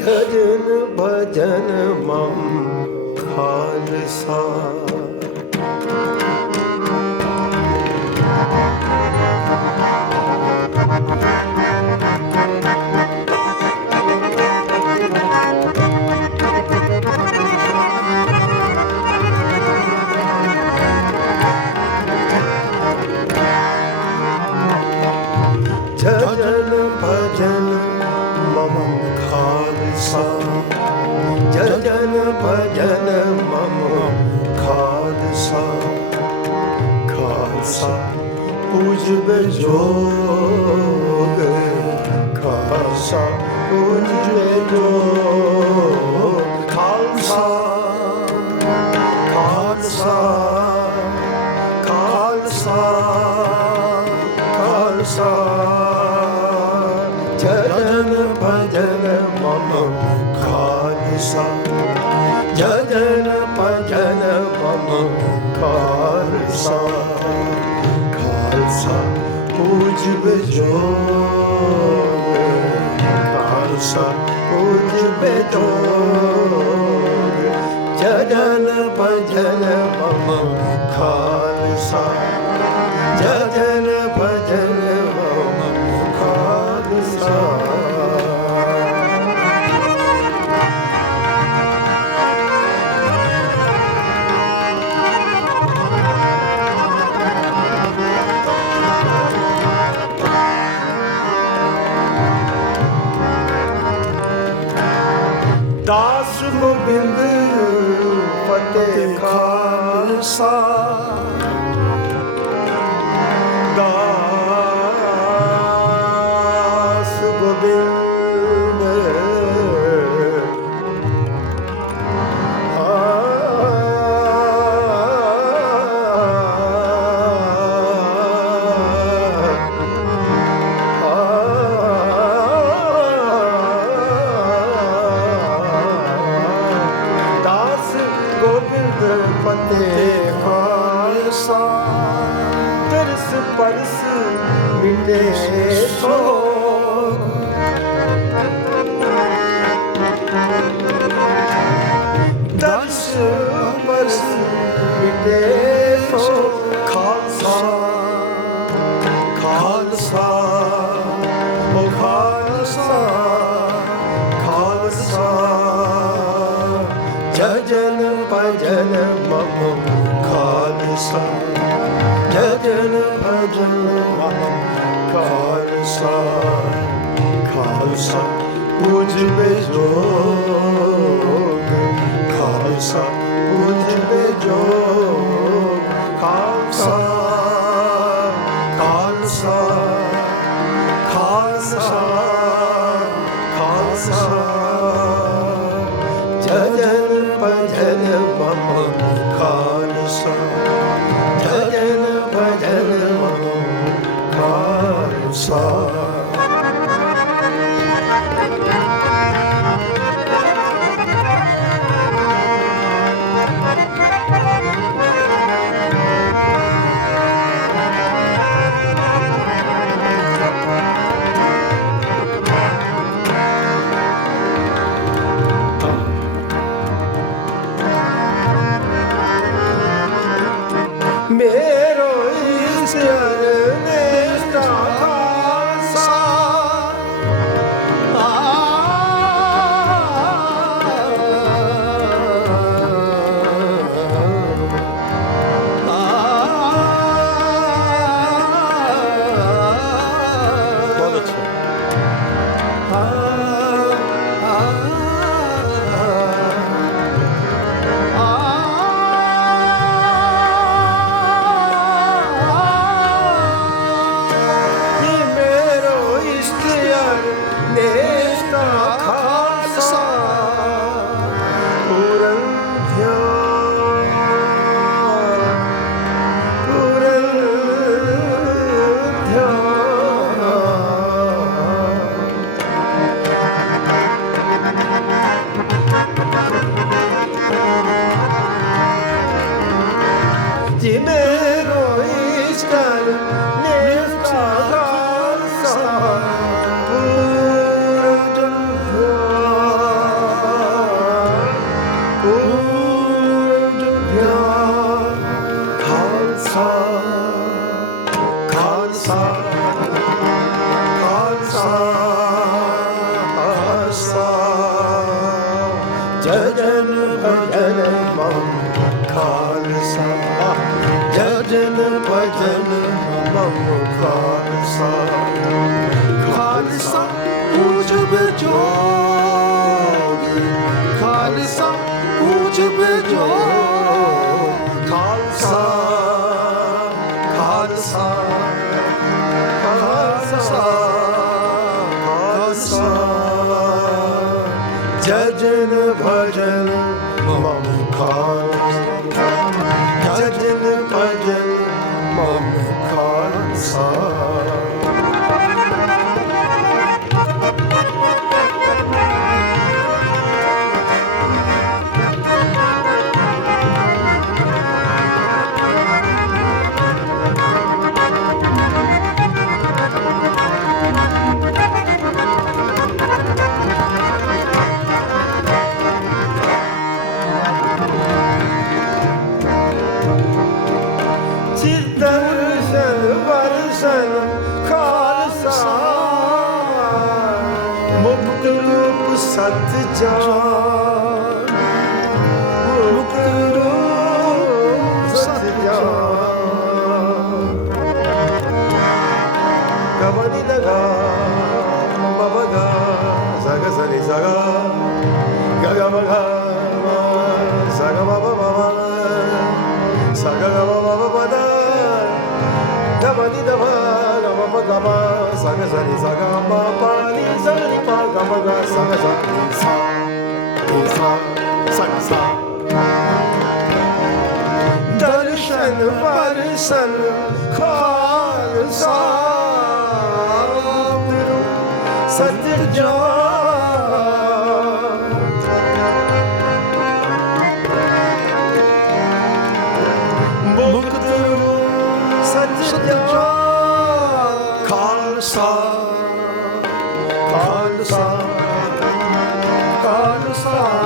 Yarını bacanım am harsa सा उजब जोग खासा उजब जोग खालसा खालसा खालसा खालसा चरण भजन मम खालसा عجب جواب تعرصا عجب جواب جدل بجل مم خالصا جدل بجل مم خالصا بند فتح خالصہ۔ ਫਤਿਹ ਖਾਲਸਾ। ਤਰਸ ਪਰਸ ਮਿਟੇ ਸੋਗ। ਦਰਸ ਪਰਸ ਮਿਟੇ ਸੋ ਖਾਲਸਾ ਖਾਲਸਾ। বুঝবে জোর भजन भजन मम खान भजन ਸਤ ਜਾਨ ਮੁਕਤ ਰੂਪ ਸਤ ਜਾਨ ਗਵਨੀ ਦਗਾ ਬਬਗਾ ਜ਼ਗ ਜ਼ਨੀ ਜ਼ਗਾ ਗਗਾ ਮਗਾ ਜ਼ਗਾ ਬਬਾ ਬਬਾ ਸਗਾ ਗਬਾ ਬਬਾ ਬਦਾ గమ సగ సరి సగ పాలి సరి పా గమ గ సగ సా సా సగ సా దర్శన పరసన ఖాలసా సత్య జా ਖਾਲਸਾ ਖਾਲਸਾ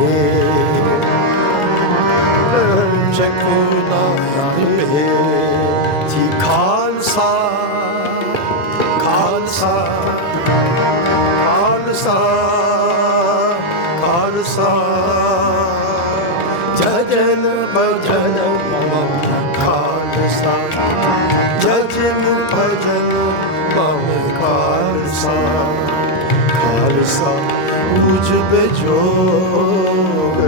ਨਹੀਂ ਦੇਵ ਰੰਚਕ ਜੀ ਖਾਲਸਾ ਖਾਲਸਾ ਖਾਲਸਾ ਖਾਲਸਾ ਜਜਨ ਭਜਨ ਮਮ ਖਾਲਸਾ ਜਜਨ ਭਜਨ ਮਮ ਖਾਲਸਾ ਖਾਲਸਾ ਉਜ ਬਜੋਗ।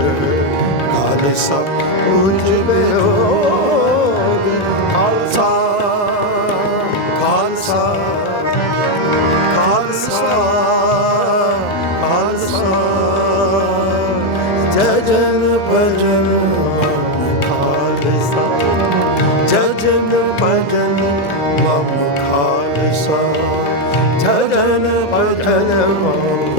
ਖਾਲਸਾ ਉਜ ਬਜੋਗ। ਖਾਲਸਾ ਖਾਲਸਾ ਖਾਲਸਾ ਖਾਲਸਾ। ਜਜਨ ਭਜਨ ਖਾਲਸਾ। ਜਜਨ ਭਜਨ ਮਮ ਖਾਲਸਾ। ਜਜਨ ਭਜਨ ਮਮ